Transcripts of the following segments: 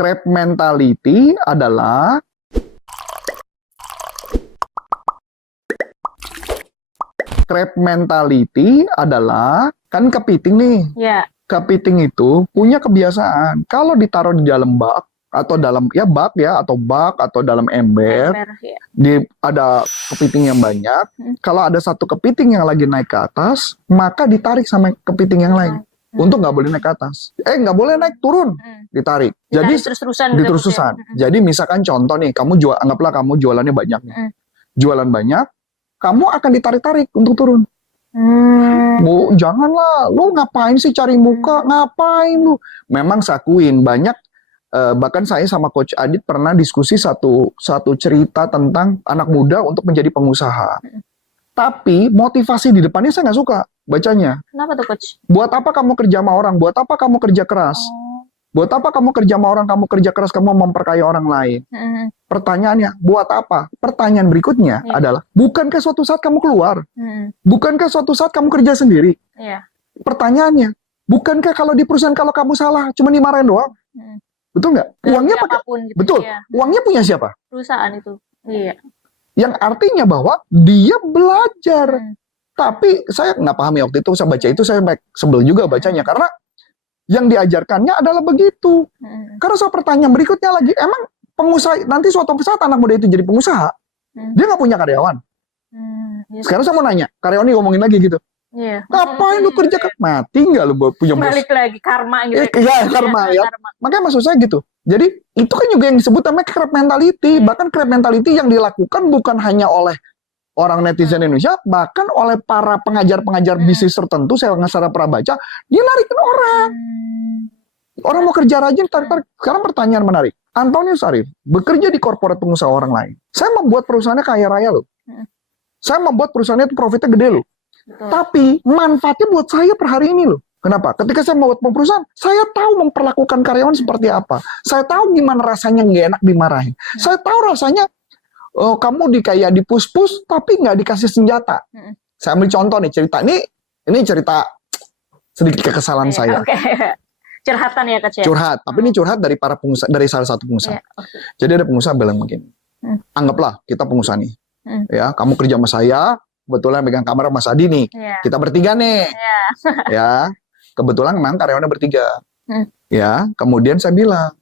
Crab mentality adalah kan kepiting nih. Ya. Kepiting itu punya kebiasaan kalau ditaruh di dalam bak atau dalam bak atau dalam ember, Ya. ada kepiting yang banyak. Kalau ada satu kepiting yang lagi naik ke atas, maka ditarik sama kepiting yang lain. Untuk nggak boleh naik ke atas. Nggak boleh naik, turun. Ditarik. Jadi terus-terusan. Jadi misalkan contoh nih, anggaplah kamu jualannya banyak nih. Jualan banyak, kamu akan ditarik-tarik untuk turun. Bu, janganlah, lu ngapain sih cari muka, ngapain lu? Memang saya akuin banyak, bahkan saya sama Coach Adit pernah diskusi satu cerita tentang anak muda untuk menjadi pengusaha. Tapi motivasi di depannya saya nggak suka bacanya. Kenapa tuh Coach? Buat apa kamu kerja sama orang? Buat apa kamu kerja keras? Buat apa kamu kerja sama orang, kamu kerja keras, kamu memperkaya orang lain? Pertanyaannya, buat apa? Pertanyaan berikutnya adalah, bukankah suatu saat kamu keluar? Bukankah suatu saat kamu kerja sendiri? Pertanyaannya, bukankah kalau di perusahaan kalau kamu salah, cuma dimarahin doang? Betul nggak? Uangnya pakai, gitu, betul. Uangnya punya siapa? Perusahaan itu. Iya. Yang artinya bahwa dia belajar. Tapi saya nggak paham ya waktu itu, saya baca itu, saya sebel juga bacanya. Karena yang diajarkannya adalah begitu. Karena soal pertanyaan berikutnya lagi, emang pengusaha, nanti suatu saat anak muda itu jadi pengusaha, dia nggak punya karyawan. Sekarang saya mau nanya, karyawan ini ngomongin lagi gitu. Ngapain lu kerja? Mati nggak lu punya bos? Balik lagi, karma gitu. Karma ya. Makanya maksud saya gitu. Jadi itu kan juga yang disebut namanya crab mentality. Bahkan crab mentality yang dilakukan bukan hanya oleh orang netizen Indonesia, bahkan oleh para pengajar-pengajar bisnis tertentu. Saya nggak salah pernah baca, dia narikin orang. Orang mau kerja rajin, tarik-tarik. Sekarang pertanyaan menarik. Antonius Arif bekerja di korporat pengusaha orang lain. Saya membuat perusahaannya kaya raya loh. Saya membuat perusahaannya itu profitnya gede loh. Tapi manfaatnya buat saya per hari ini loh. Kenapa? Ketika saya membuat perusahaan, saya tahu memperlakukan karyawan seperti apa. Saya tahu gimana rasanya nggak enak dimarahin. Saya tahu rasanya kamu kayak dipus-pus tapi nggak dikasih senjata. Saya ambil contoh nih, cerita ini cerita sedikit kekesalan saya. Curhatan ya Coach ya? Curhat, tapi ini curhat dari para pengusaha, dari salah satu pengusaha. Jadi ada pengusaha bilang begini, anggaplah kita pengusaha nih, ya kamu kerja sama saya, kebetulan pegang kamera Mas Adi nih, kita bertiga nih, ya kebetulan memang karyawannya bertiga, ya kemudian saya bilang,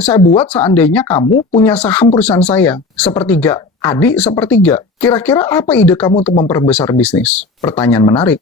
saya buat seandainya kamu punya saham perusahaan saya sepertiga, Adi sepertiga. Kira-kira apa ide kamu untuk memperbesar bisnis? Pertanyaan menarik.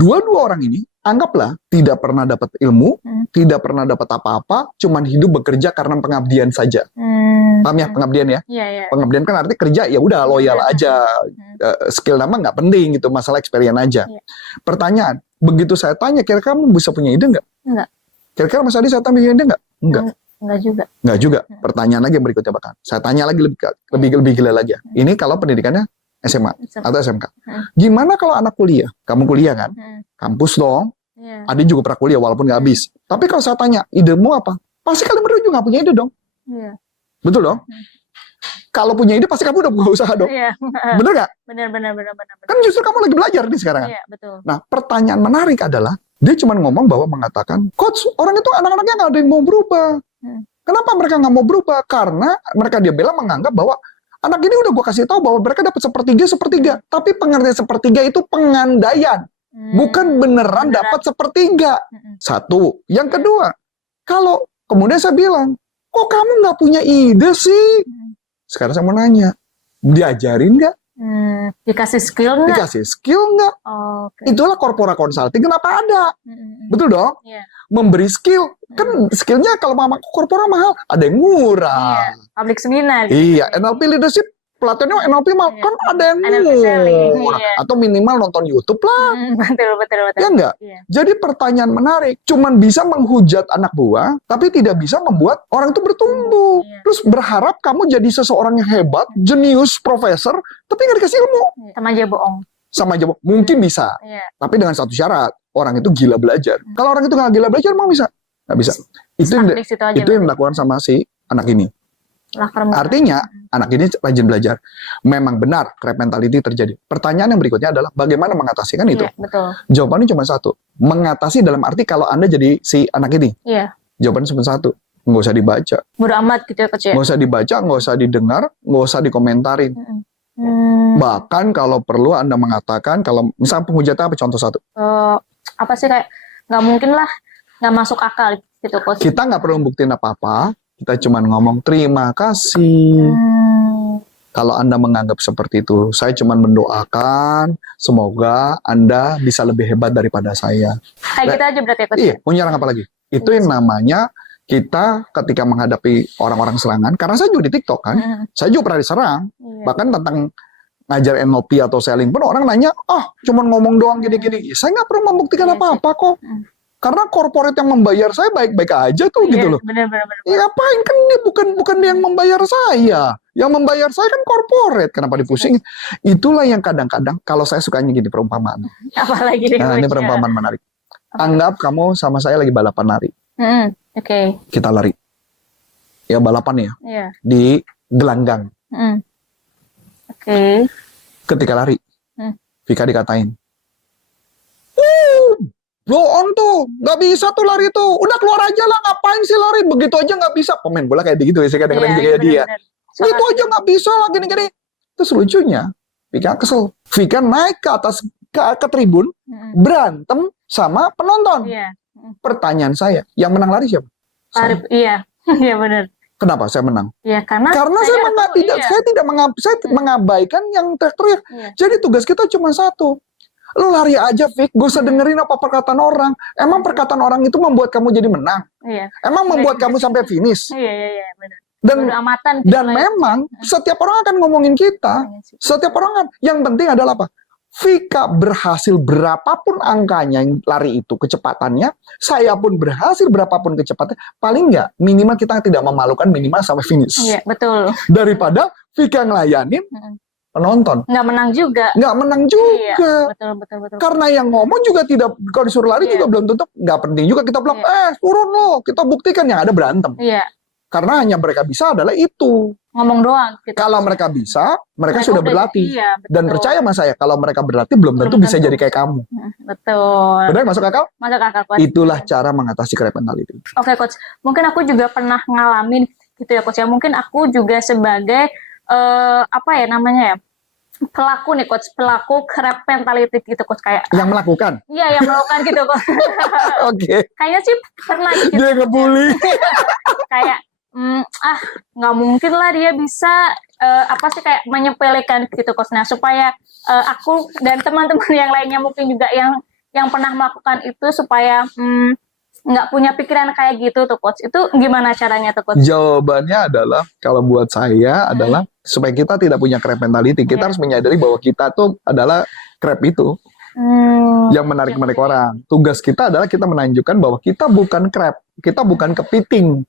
Dua-dua orang ini, anggaplah tidak pernah dapat ilmu, tidak pernah dapat apa-apa, cuman hidup bekerja karena pengabdian saja. Paham ya pengabdian ya? Pengabdian kan artinya kerja ya udah loyal aja. Skill nama nggak penting gitu, masalah experience aja. Pertanyaan, begitu saya tanya, kira-kira kamu bisa punya ide nggak? Enggak. Kira-kira Mas Adi saya tanya ide nggak? Enggak. Enggak juga. Pertanyaan lagi yang berikutnya bahkan. Saya tanya lagi lebih gila lagi ya. Ini kalau pendidikannya SMA atau SMK. Gimana kalau anak kuliah? Kamu kuliah kan? Kampus dong. Adi juga pernah kuliah walaupun nggak habis. Tapi kalau saya tanya, idemu apa? Pasti kalian berdua juga nggak punya ide dong. Betul dong? Kalau punya ide pasti kamu udah buka usaha dong. Bener nggak? Bener. Kan justru kamu lagi belajar nih sekarang. Betul. Nah, pertanyaan menarik adalah dia cuma ngomong mengatakan, coach, orang itu anak-anaknya nggak ada yang mau berubah. Kenapa mereka nggak mau berubah? Karena dia bilang menganggap bahwa anak ini udah gue kasih tahu bahwa mereka dapat sepertiga. Tapi pengertian sepertiga itu pengandaian. Bukan beneran dapat sepertiga. Satu. Yang kedua, kalau kemudian saya bilang, kok kamu nggak punya ide sih? Sekarang saya mau nanya, diajarin nggak? Dikasih skill nggak? Dikasih skill nggak? Itulah corporate consulting. Kenapa ada? Betul dong? Memberi skill. Kan skillnya kalau korporat mahal, ada yang murah. Public seminar. Iya, NLP leadership. Pelatihannya NLP mahal, kan ada yang murah. Atau minimal nonton YouTube lah. Betul. Ya enggak? Jadi pertanyaan menarik. Cuman bisa menghujat anak buah, tapi tidak bisa membuat orang itu bertumbuh. Terus berharap kamu jadi seseorang yang hebat, jenius, profesor, tapi nggak dikasih ilmu. Sama aja bohong. Mungkin bisa. Tapi dengan satu syarat. Orang itu gila belajar. Kalau orang itu nggak gila belajar, emang bisa? Nggak bisa. Itu yang dilakukan sama si anak ini. Artinya, anak ini rajin belajar. Memang benar, crab mentality terjadi. Pertanyaan yang berikutnya adalah, bagaimana mengatasi kan itu? Betul. Jawabannya cuma satu. Mengatasi dalam arti kalau Anda jadi si anak ini. Jawabannya cuma satu. nggak usah dibaca. Bodo amat gitu ya Coach ya? Nggak usah dibaca, nggak usah didengar, nggak usah dikomentarin. Bahkan kalau perlu Anda mengatakan, kalau misalnya penghujatan apa contoh satu? Apa sih kayak nggak mungkin lah, nggak masuk akal gitu Coach. Kita nggak perlu buktiin apa-apa, kita cuma ngomong terima kasih. Kalau Anda menganggap seperti itu, saya cuma mendoakan semoga Anda bisa lebih hebat daripada saya. Kayak kita aja berarti ya Coach? Iya, mau nyerang apa lagi? Itu yang namanya kita ketika menghadapi orang-orang serangan, karena saya juga di TikTok kan, saya juga pernah diserang. Bahkan tentang ngajar NLP atau selling pun orang nanya, cuma ngomong doang gini-gini. Saya nggak perlu membuktikan apa-apa kok. Karena korporat yang membayar saya baik-baik aja tuh gitu loh. Bener. Ya ngapain kan ini bukan dia yang membayar saya. Yang membayar saya kan korporat. Kenapa dipusingin? Itulah yang kadang-kadang kalau saya sukanya gini perumpamaan. Apalagi nih, Nah, ini perumpamaan menarik. Anggap kamu sama saya lagi balapan lari. Oke. Kita lari. Ya balapan ya. Iya. Di gelanggang. Oke. Ketika lari, Vika dikatain, blow on tuh, nggak bisa tuh lari tuh, udah keluar aja lah, ngapain sih lari, begitu aja nggak bisa. Pemain bola kayak gitu ya, saya kadang-kadang kayak dia. Itu aja nggak bisa lah, gini-gini. Terus lucunya, Vika kesel. Vika naik ke atas ke tribun, berantem sama penonton. Pertanyaan saya, yang menang lari siapa? Iya, iya benar. Kenapa saya menang? Ya karena saya tidak mengabaikan yang teriak-teriak. Jadi tugas kita cuma satu. Lu lari aja, Vic. Gak usah dengerin apa perkataan orang. Emang perkataan orang itu membuat kamu jadi menang? Iya. Emang membuat kamu sampai finish? Iya, benar. Dan memang setiap orang akan ngomongin kita. Setiap orang kan. Yang penting adalah apa? Vika berhasil berapapun angkanya yang lari itu kecepatannya, saya pun berhasil berapapun kecepatannya, paling nggak minimal kita tidak memalukan minimal sampai finish. Iya, betul. Daripada Vika ngelayanin penonton. Nggak menang juga. Iya, betul. Karena yang ngomong juga tidak, kalau disuruh lari juga belum tentu, nggak penting juga kita bilang, turun loh, kita buktikan, yang ada berantem. Iya. Karena hanya mereka bisa adalah itu. Ngomong doang. Gitu. Kalau mereka bisa, mereka sudah berlatih. Iya, dan percaya sama saya, kalau mereka berlatih belum tentu bisa jadi kayak kamu. Betul. Benar, masuk akal? Masuk akal, Coach. Itulah cara mengatasi crab mentality. Oke, Coach. Mungkin aku juga pernah ngalamin gitu ya, Coach. Ya, mungkin aku juga sebagai apa ya namanya ya? Pelaku nih, Coach. Pelaku crab mentality gitu, Coach, kayak yang melakukan. Iya, yang melakukan gitu, Coach. Oke. Kayaknya sih pernah gitu. Dia ngebully. Kayak nggak mungkin lah dia bisa apa sih kayak menyepelekan gitu Coach. Nah supaya aku dan teman-teman yang lainnya mungkin juga yang pernah melakukan itu supaya nggak punya pikiran kayak gitu tuh Coach. Itu gimana caranya tuh Coach? Jawabannya adalah kalau buat saya adalah supaya kita tidak punya crab mentality, kita harus menyadari bahwa kita tuh adalah crab itu. Yang menarik orang. Tugas kita adalah kita menunjukkan bahwa kita bukan crab, kita bukan kepiting.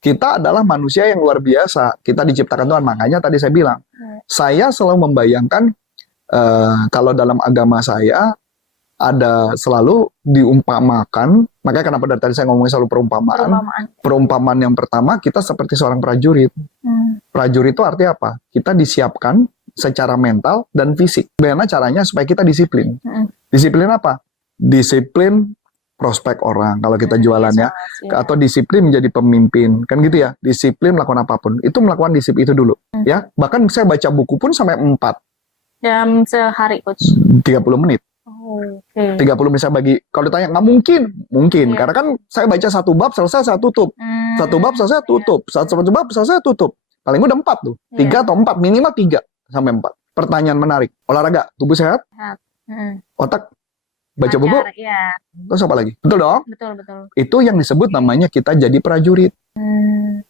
Kita adalah manusia yang luar biasa. Kita diciptakan Tuhan. Makanya tadi saya bilang, saya selalu membayangkan kalau dalam agama saya ada selalu diumpamakan. Makanya kenapa dari tadi saya ngomongin selalu perumpamaan. Perumpamaan yang pertama, kita seperti seorang prajurit. Prajurit itu artinya apa? Kita disiapkan secara mental dan fisik. Bagaimana caranya supaya kita disiplin? Disiplin apa? Disiplin prospek orang kalau kita jualannya, atau disiplin menjadi pemimpin, kan gitu ya. Disiplin melakukan apapun, itu melakukan disiplin itu dulu, ya. Bahkan saya baca buku pun sampai 4 jam sehari, Coach. 30 menit. 30 menit saya bagi. Kalau ditanya nggak mungkin, karena kan saya baca satu bab selesai saya tutup, satu bab selesai tutup, satu bab selesai tutup. Paling udah 4 tuh, 3 atau 4, minimal 3 sampai 4. Pertanyaan menarik, olahraga, tubuh sehat, otak baca buku, terus apa lagi? Betul dong? Betul. Itu yang disebut namanya kita jadi prajurit.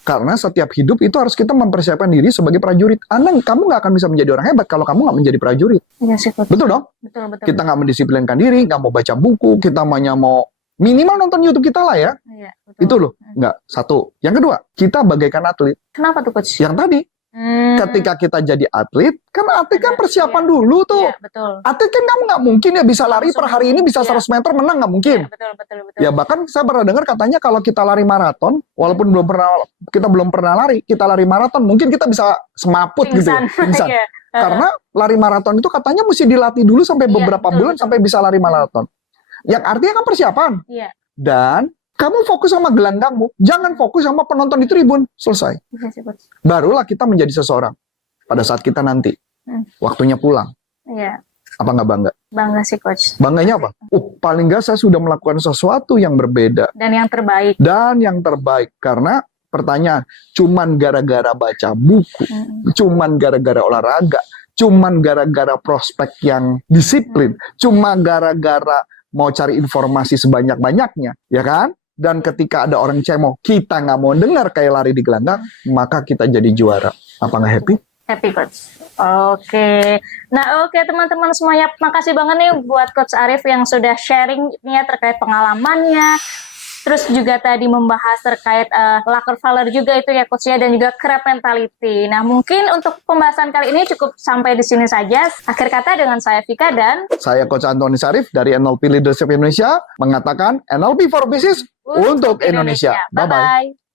Karena setiap hidup itu harus kita mempersiapkan diri sebagai prajurit. Kamu nggak akan bisa menjadi orang hebat kalau kamu nggak menjadi prajurit. Iya sih, betul dong? Betul. Kita nggak mendisiplinkan diri, nggak mau baca buku, kita hanya mau minimal nonton YouTube kita lah ya. Iya, betul. Itu loh, nggak. Satu. Yang kedua, kita bagaikan atlet. Kenapa tuh, Coach? Yang tadi. Ketika kita jadi atlet, kan atlet kan persiapan dulu tuh. Iya, betul. Atlet kan kamu nggak mungkin ya bisa lari per hari ini bisa 100 meter menang, nggak mungkin. Betul. Ya bahkan saya pernah dengar katanya kalau kita lari maraton, walaupun kita belum pernah lari, kita lari maraton mungkin kita bisa semaput pingsan. Gitu ya, pingsan. Karena lari maraton itu katanya mesti dilatih dulu sampai beberapa bulan sampai bisa lari maraton. Yang artinya kan persiapan. Iya. Dan Kamu fokus sama gelanggangmu, jangan fokus sama penonton di tribun. Selesai. Iya sih, Coach. Barulah kita menjadi seseorang. Pada saat kita nanti, waktunya pulang. Iya. Apa nggak bangga? Bangga sih, Coach. Bangganya apa? Paling nggak saya sudah melakukan sesuatu yang berbeda. Dan yang terbaik. Dan yang terbaik. Karena pertanyaan, cuman gara-gara baca buku, cuman gara-gara olahraga, cuman gara-gara prospek yang disiplin, cuma gara-gara mau cari informasi sebanyak-banyaknya, ya kan? Dan ketika ada orang cemooh, kita nggak mau dengar kayak lari di gelanggang, maka kita jadi juara. Apa nggak happy? Happy, Coach. Oke. Nah, oke teman-teman semuanya. Makasih banget nih buat Coach Arif yang sudah sharing nih terkait pengalamannya. Terus juga tadi membahas terkait locker valor juga itu ya Coach ya, dan juga crab mentality. Nah, mungkin untuk pembahasan kali ini cukup sampai di sini saja. Akhir kata dengan saya Vika dan saya Coach Antoni Sarif dari NLP Leadership Indonesia mengatakan NLP for Business untuk Indonesia. Bye-bye.